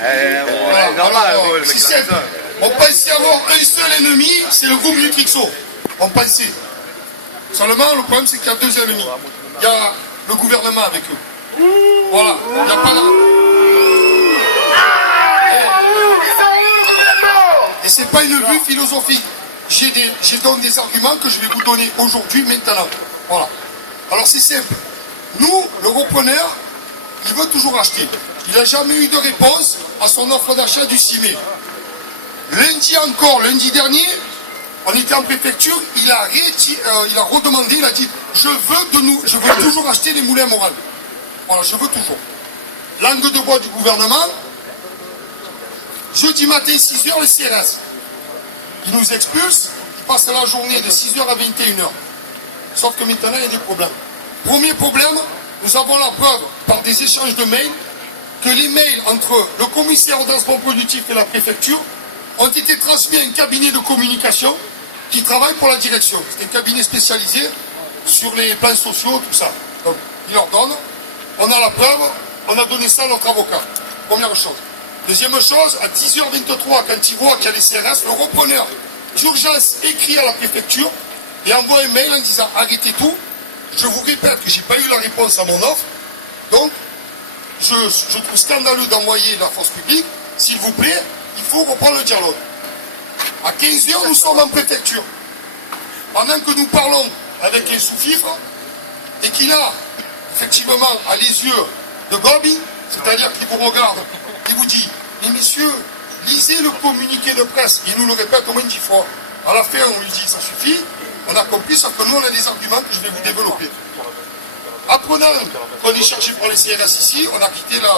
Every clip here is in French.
Voilà. Normal, Alors, le mec, si c'est- on pensait avoir un seul ennemi, c'est le groupe Nutrixo. On pensait. Seulement, le problème, c'est qu'il y a deux ennemis. Il y a le gouvernement avec eux. Voilà. Il n'y a pas Et c'est pas une vue philosophique. J'ai donc des arguments que je vais vous donner aujourd'hui, maintenant. Voilà. Alors c'est simple. Nous, le repreneur, il veut toujours acheter. Il n'a jamais eu de réponse à son offre d'achat du 6 mai. Lundi dernier, on était en préfecture, il a redemandé, il a dit je veux toujours acheter les moulins Morane. Voilà, je veux toujours. Langue de bois du gouvernement. Jeudi matin, 6h, le CRS. Il nous expulse, il passe la journée de 6h à 21h. Sauf que maintenant, il y a des problèmes. Premier problème, nous avons la preuve, par des échanges de mails, que les mails entre le commissaire au développement productif et la préfecture ont été transmis à un cabinet de communication qui travaille pour la direction. C'est un cabinet spécialisé sur les plans sociaux, tout ça. Donc, il leur donne. On a la preuve, on a donné ça à notre avocat. Première chose. Deuxième chose, à 10h23, quand il voit qu'il y a les CRS, le repreneur d'urgence écrit à la préfecture et envoie un mail en disant arrêtez tout. Je vous répète que je n'ai pas eu la réponse à mon offre. Donc, je trouve scandaleux d'envoyer la force publique. S'il vous plaît, il faut reprendre le dialogue. À 15h, nous sommes en préfecture. Pendant que nous parlons avec un sous-fifre et qu'il a effectivement à les yeux de Gobi, c'est-à-dire qu'il vous regarde, il vous dit mais messieurs, lisez le communiqué de presse. Il nous le répète au moins 10 fois. À la fin, on lui dit ça suffit. On a compris, sauf que nous, on a des arguments que je vais vous développer. Apprenant qu'on est cherché pour les CRS ici, on a quitté la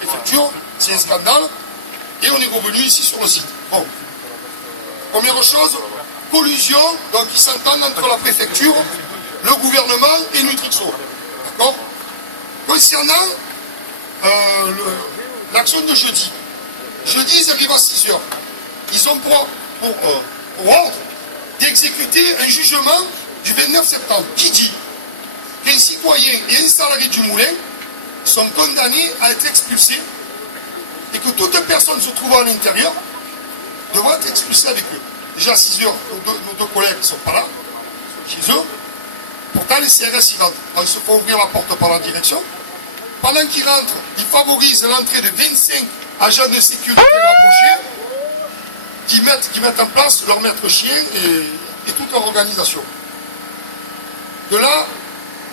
préfecture, c'est un scandale, et on est revenu ici sur le site. Bon. Première chose, collusion, donc ils s'entendent entre la préfecture, le gouvernement et Nutrixo. D'accord? Concernant l'action de jeudi. Jeudi, ils arrivent à 6h. Ils ont pour ordre d'exécuter un jugement du 29 septembre qui dit qu'un citoyen et un salarié du moulin sont condamnés à être expulsés et que toute personne se trouvant à l'intérieur devra être expulsée avec eux. Déjà à 6h, nos deux collègues ne sont pas là, chez eux. Pourtant, les CRS, ils rentrent. On se fait ouvrir la porte par la direction. Pendant qu'ils rentrent, ils favorisent l'entrée de 25 agents de sécurité rapprochés qui mettent en place leur maître chien et toute leur organisation. De là,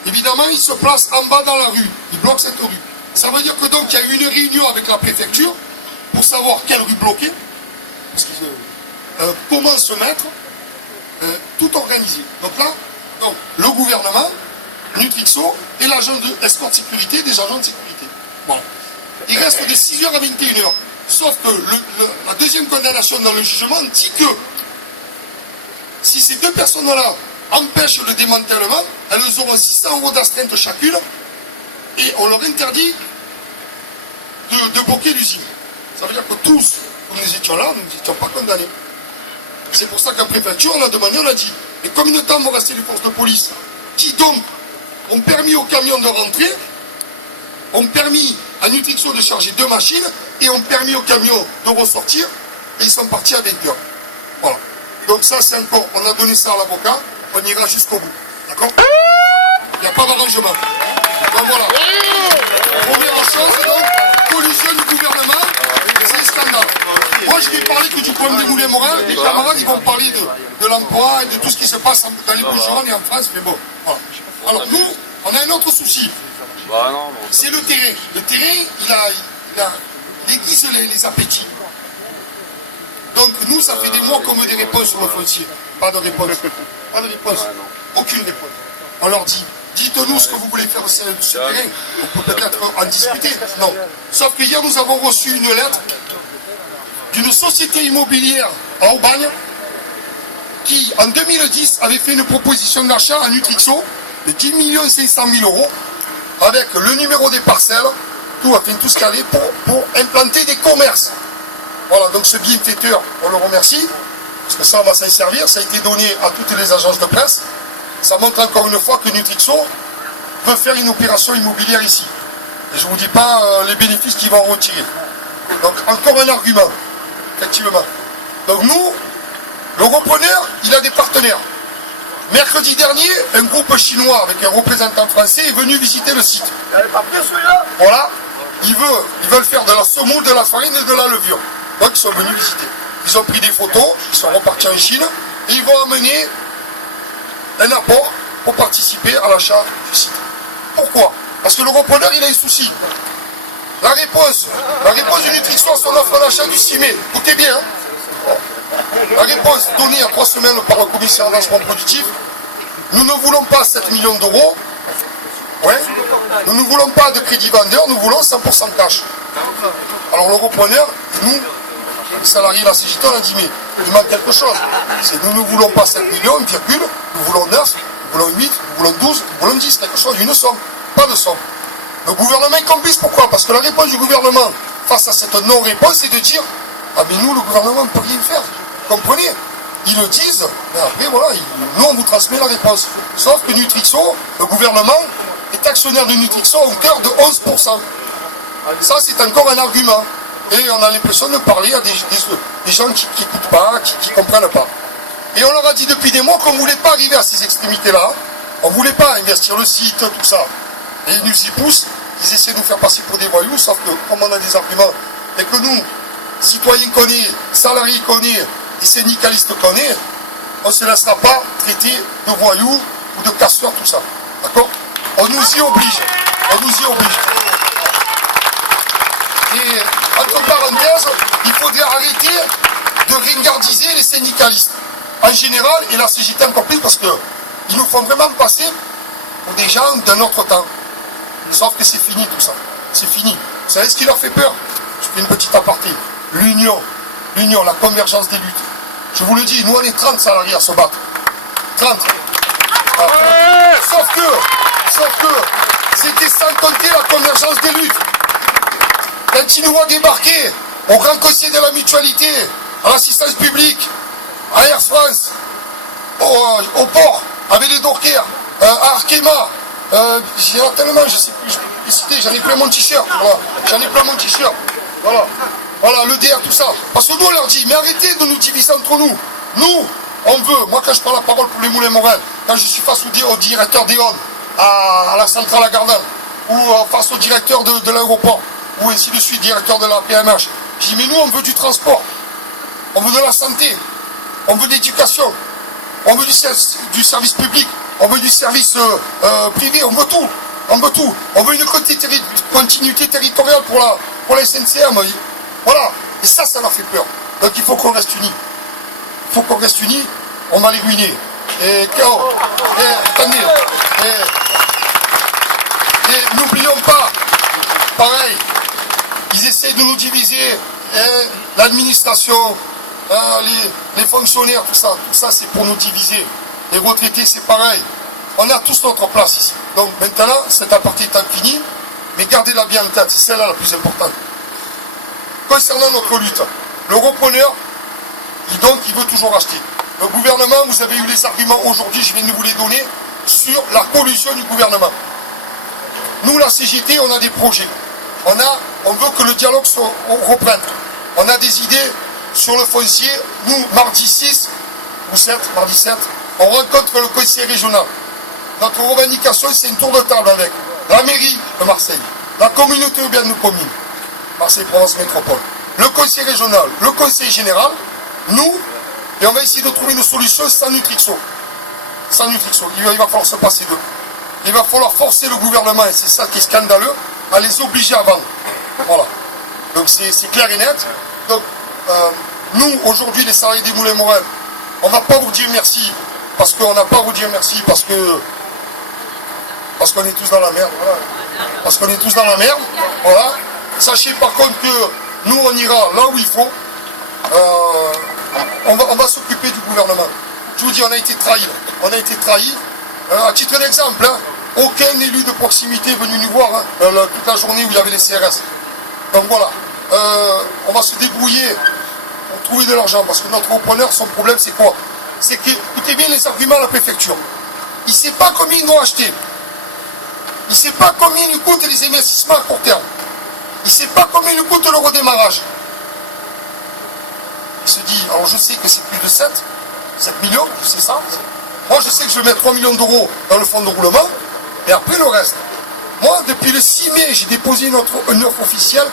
évidemment, ils se placent en bas dans la rue. Ils bloquent cette rue. Ça veut dire que donc il y a eu une réunion avec la préfecture pour savoir quelle rue bloquer, parce comment se mettre, tout organisé. Donc là, le gouvernement, Nutrixo et l'agent de escorte sécurité, des agents de sécurité. Bon. Il reste de 6h à 21h. Sauf que la deuxième condamnation dans le jugement dit que si ces deux personnes-là empêchent le démantèlement, elles auront 600 € d'astreinte chacune et on leur interdit de bloquer l'usine. Ça veut dire que tous, comme nous étions là, nous n'étions pas condamnés. C'est pour ça qu'en préfecture, on a demandé, on a dit, mais combien de temps vont rester les forces de police qui donc ont permis aux camions de rentrer, ont permis à Nutrixo de charger 2 machines et ont permis aux camions de ressortir et ils sont partis à 20h. Voilà. Donc ça c'est encore, on a donné ça à l'avocat, on ira jusqu'au bout. D'accord? Il n'y a pas d'arrangement. Donc voilà. Première chose, donc, collusion du gouvernement, c'est un scandale. Moi je vais parler que du problème des moulins Morane, les camarades ils vont parler de l'emploi et de tout ce qui se passe dans les Bouches-du-Rhône et en France, mais bon, voilà. Alors nous, on a un autre souci. C'est le terrain. Le terrain, il aiguise les appétits. Donc nous, ça fait des mois qu'on veut des réponses sur le foncier. Pas de réponse. Pas de réponse. Aucune réponse. On leur dit, dites-nous ce que vous voulez faire de ce terrain. On peut peut-être en discuter. Non. Sauf que hier, nous avons reçu une lettre d'une société immobilière à Aubagne qui, en 2010, avait fait une proposition d'achat à Nutrixo de 10 500 000 € avec le numéro des parcelles, tout ce qu'il y avait pour implanter des commerces. Voilà, donc ce bienfaiteur, on le remercie, parce que ça, on va s'en servir, ça a été donné à toutes les agences de presse. Ça montre encore une fois que Nutrixo veut faire une opération immobilière ici. Et je ne vous dis pas les bénéfices qu'ils vont en retirer. Donc encore un argument, effectivement. Donc nous, le repreneur, il a des partenaires. Mercredi dernier, un groupe chinois avec un représentant français est venu visiter le site. Il n'avait pas pris celui-là. Voilà, ils veulent faire de la semoule, de la farine et de la levure. Donc ils sont venus visiter. Ils ont pris des photos, ils sont repartis en Chine et ils vont amener un apport pour participer à l'achat du site. Pourquoi? Parce que le repreneur, il a un souci. La réponse du Nutrixo à son offre d'achat du 6 mai, écoutez bien, hein. La réponse donnée à 3 semaines par le commissaire d'enseignement productif, nous ne voulons pas 7 millions d'euros, ouais. Nous ne voulons pas de crédit vendeur, nous voulons 100% cash. Alors le repreneur, nous, les salariés de la CGT, on a dit, mais il manque quelque chose. C'est nous ne voulons pas 7 millions, virgule, nous voulons 9, nous voulons 8, nous voulons 12, nous voulons 10, quelque chose, une somme, pas de somme. Le gouvernement est complice, pourquoi? Parce que la réponse du gouvernement face à cette non-réponse, c'est de dire, ah mais nous, le gouvernement ne peut rien faire. Vous comprenez? Ils le disent, mais après, voilà, nous, on vous transmet la réponse. Sauf que Nutrixo, le gouvernement, est actionnaire de Nutrixo à hauteur de 11%. Ça, c'est encore un argument. Et on a l'impression de parler à des gens qui n'écoutent pas, qui ne comprennent pas. Et on leur a dit depuis des mois qu'on ne voulait pas arriver à ces extrémités-là. On ne voulait pas investir le site, tout ça. Et ils nous y poussent, ils essaient de nous faire passer pour des voyous, sauf que comme on a des arguments, et que nous, citoyens connaissent, salariés connaissent, et syndicalistes connaissent, on ne se laissera pas traiter de voyous ou de casseurs, tout ça. D'accord? On nous y oblige. On nous y oblige. Et entre parenthèses, il faudrait arrêter de ringardiser les syndicalistes en général, et la CGT encore plus, parce qu'ils nous font vraiment passer pour des gens d'un autre temps. Sauf que c'est fini tout ça. C'est fini. Vous savez ce qui leur fait peur? Je fais une petite aparté. L'union, la convergence des luttes. Je vous le dis, nous on est 30 salariés à se battre. 30. Sauf que, c'était sans compter la convergence des luttes. Quand ils nous voient débarquer au Grand Conseil de la Mutualité, à l'assistance publique, à Air France, au port, avec les dockers, à Arkema, il y en a tellement, je ne sais plus, je peux plus citer, j'en ai plein mon t-shirt. Voilà. J'en ai plein mon t-shirt. Voilà. Voilà, l'EDR, tout ça. Parce que nous, on leur dit, mais arrêtez de nous diviser entre nous. Nous, on veut, moi quand je prends la parole pour les Moulins Morel, quand je suis face au directeur d'Eon, à la centrale à Gardanne, ou face au directeur de l'aéroport, ou ainsi de suite, directeur de la PMH, je dis, mais nous, on veut du transport, on veut de la santé, on veut de l'éducation, on veut du service public, on veut du service privé, on veut tout, on veut tout. On veut une continuité territoriale pour la SNCM. Voilà, et ça leur fait peur. Donc il faut qu'on reste unis. Il faut qu'on reste unis, on va les ruiner. Et attendez, et n'oublions pas, pareil, ils essayent de nous diviser, l'administration, les fonctionnaires, tout ça c'est pour nous diviser. Les retraités c'est pareil. On a tous notre place ici. Donc maintenant, cette aparté est finie, mais gardez-la bien en tête, c'est celle-là la plus importante. Concernant notre lutte, le repreneur, il veut toujours acheter. Le gouvernement, vous avez eu les arguments aujourd'hui, je viens de vous les donner, sur la collusion du gouvernement. Nous, la CGT, on a des projets. On veut que le dialogue reprenne. On a des idées sur le foncier. Nous, mardi 6 ou 7, mardi 7, on rencontre le conseiller régional. Notre revendication, c'est une tour de table avec la mairie de Marseille, la communauté urbaine de communes, Marseille-Provence Métropole, le conseil régional, le conseil général, nous, et on va essayer de trouver une solution sans Nutrixo. Sans Nutrixo, il va falloir se passer d'eux. Il va falloir forcer le gouvernement, et c'est ça qui est scandaleux, à les obliger à vendre. Voilà. Donc c'est clair et net. Donc, nous, aujourd'hui, les salariés des Moulins Morel, on ne va pas vous dire merci, parce qu'on n'a pas à vous dire merci, parce qu'on est tous dans la merde, voilà. Parce qu'on est tous dans la merde, voilà. Sachez par contre que nous on ira là où il faut, on va s'occuper du gouvernement. Je vous dis, on a été trahis, à titre d'exemple, hein, aucun élu de proximité est venu nous voir toute la journée où il y avait les CRS. Donc voilà, on va se débrouiller pour trouver de l'argent, parce que notre repreneur, son problème c'est quoi? C'est que, écoutez bien les arguments à la préfecture, il ne sait pas combien ils vont acheter. Il ne sait pas combien lui coûtent les investissements à court terme. Il ne sait pas combien lui coûte le redémarrage. il se dit, alors je sais que c'est plus de 7 millions, je sais ça. Moi, je sais que je mets 3 millions d'euros dans le fonds de roulement, et après le reste. Moi, depuis le 6 mai, j'ai déposé une offre officielle,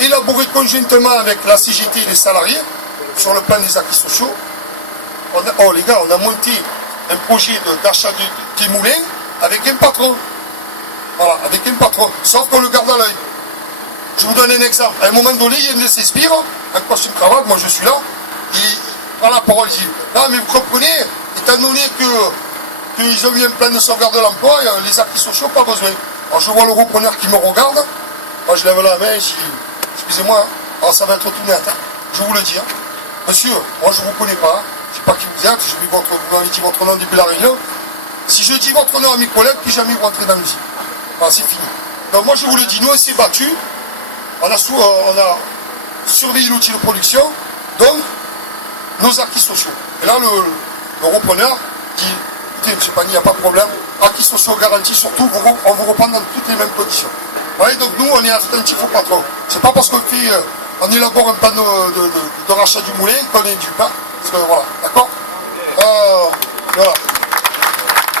élaborée conjointement avec la CGT et les salariés, sur le plan des acquis sociaux. Oh les gars, on a monté un projet d'achat des moulins avec un patron. Voilà, avec un patron. Sauf qu'on le garde à l'œil. Je vous donne un exemple. À un moment donné, il y a une s'inspire, un costume cravate, moi je suis là, et il prend la parole, il dit, non mais vous comprenez, étant donné qu'ils ont eu un plan de sauvegarde de l'emploi, les acquis sociaux, pas besoin. Alors je vois le repreneur qui me regarde, moi je lève la main, je dis, excusez-moi, alors ça va être tout net, hein. Je vous le dis. Hein. Monsieur, moi je ne vous connais pas, je ne sais pas qui vous êtes, vous avez dit votre nom depuis la réunion. Si je dis votre nom à mes collègues, puis jamais vous rentrez dans l'usine. Voilà, c'est fini. Donc moi je vous le dis, nous on s'est battus, on a surveillé l'outil de production, donc nos acquis sociaux. Et là le repreneur dit, écoutez M. Pani, il n'y a pas de problème, acquis sociaux garantis, surtout on vous reprend dans toutes les mêmes conditions. Ouais, donc nous on est attentifs au patron. C'est pas parce on élabore un plan de rachat du moulin qu'on est du pain. Voilà, d'accord. Voilà.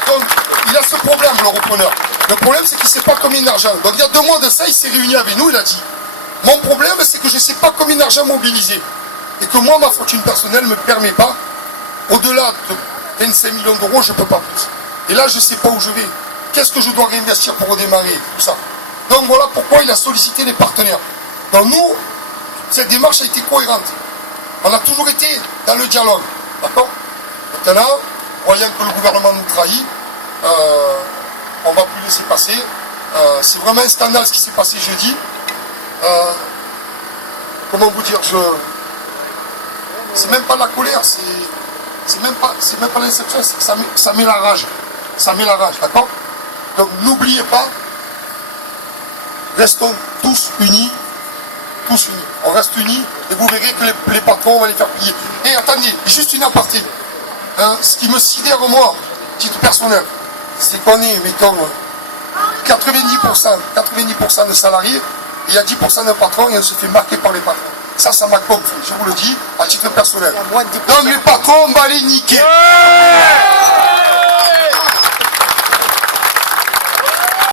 Donc il a ce problème le repreneur. Le problème c'est qu'il ne sait pas combien d'argent. Donc il y a 2 mois de ça, il s'est réuni avec nous, il a dit, mon problème c'est que je ne sais pas combien d'argent mobiliser. Et que moi ma fortune personnelle ne me permet pas, au-delà de 25 millions d'euros, je ne peux pas plus. Et là je ne sais pas où je vais. Qu'est-ce que je dois réinvestir pour redémarrer, tout ça. Donc voilà pourquoi il a sollicité les partenaires. Donc nous, cette démarche a été cohérente. On a toujours été dans le dialogue. D'accord? Maintenant, voyant que le gouvernement nous trahit, on ne va plus laisser passer. C'est vraiment un scandale ce qui s'est passé jeudi. Comment vous dire, c'est même pas de la colère, c'est même pas l'inception, ça met la rage. Ça met la rage, d'accord? Donc n'oubliez pas, restons tous unis. Tous unis. On reste unis et vous verrez que les patrons vont les faire plier. Et attendez, juste une aparté. Ce qui me sidère moi, titre personnel, c'est qu'on est, mettons, 90% de salariés, et il y a 10% de patrons et on se fait marquer par les patrons. Ça m'a compris, je vous le dis, à titre personnel. Donc les patrons, on va les niquer.